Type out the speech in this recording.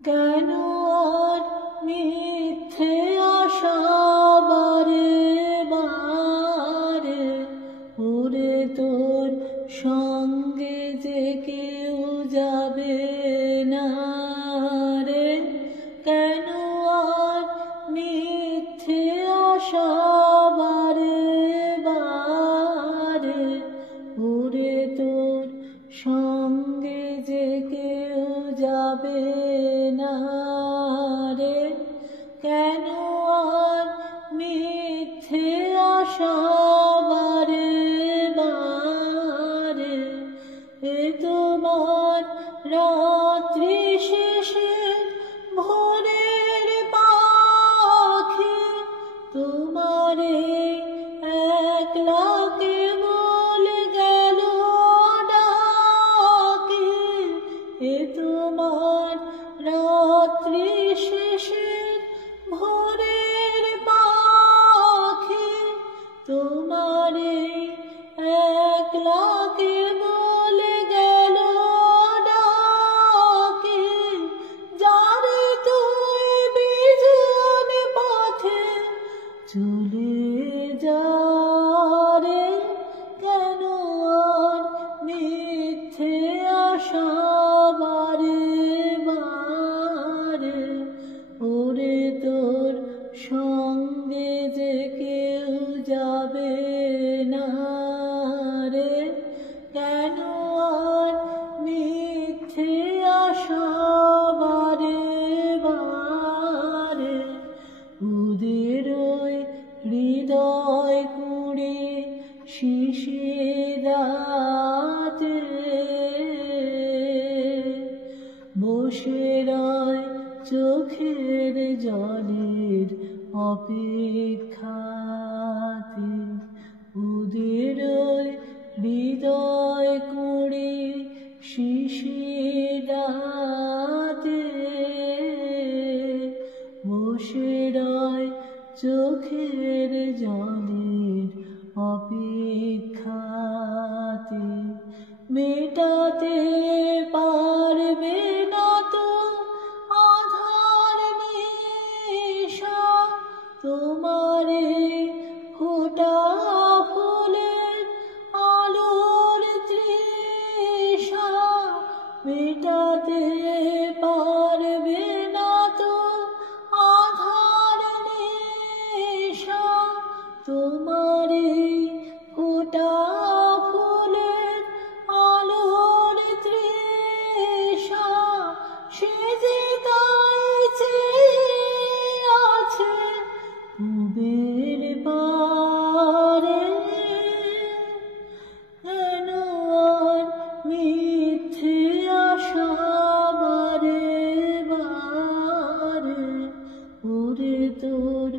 কেন আর মিথ্যে আশা বারে বারে, ওরে তোর সঙ্গে যে কেউ যাবে না রে। কেন আর মিথ্যে আশা বারে বারে, ওরে তোর সঙ্গে যে কেউ যাবে না রে। কেন আর মিথ্যে আশা বারে বারে, এ তোমার রাত্রি শেষে ভোরের পাখি, তোমারে একলা কেবল গেল ডাকি। এ তোমার রাত্রি শেষে ভোরের পাখি, তোমারে একলা কেবল গেল ডাকি। যারে তুই বিজন পথে চলে যা রে, কেন আর মিথ্যে আশা বারে বারে, ওরে তোর সঙ্গে যে কেউ যাবে না রে। কেন আর মিথ্যে আশা বারে বারে, ওদের ওই হৃদয় কুড়ি শিশিরাতে বসে রয় চোখের জলের অপেক্ষাতে। ওদের ওই হৃদয় কুড়ি শিশিরাতে বসে রয় চোখের জলের অপেক্ষাতে। মেটাতে পারবে না তো আধার নেশা, তোমারে ফোটা ফুলের আলোর তৃষা। মেটাতে পারবে না তো আধার নেশা, তোমারে ফোটা ফুলের আলোর তৃষা। সে যে তাই চেয়ে আছে পূবের পারে, কেন আর মিথ্যে আশা বারে বারে, ওরে তোর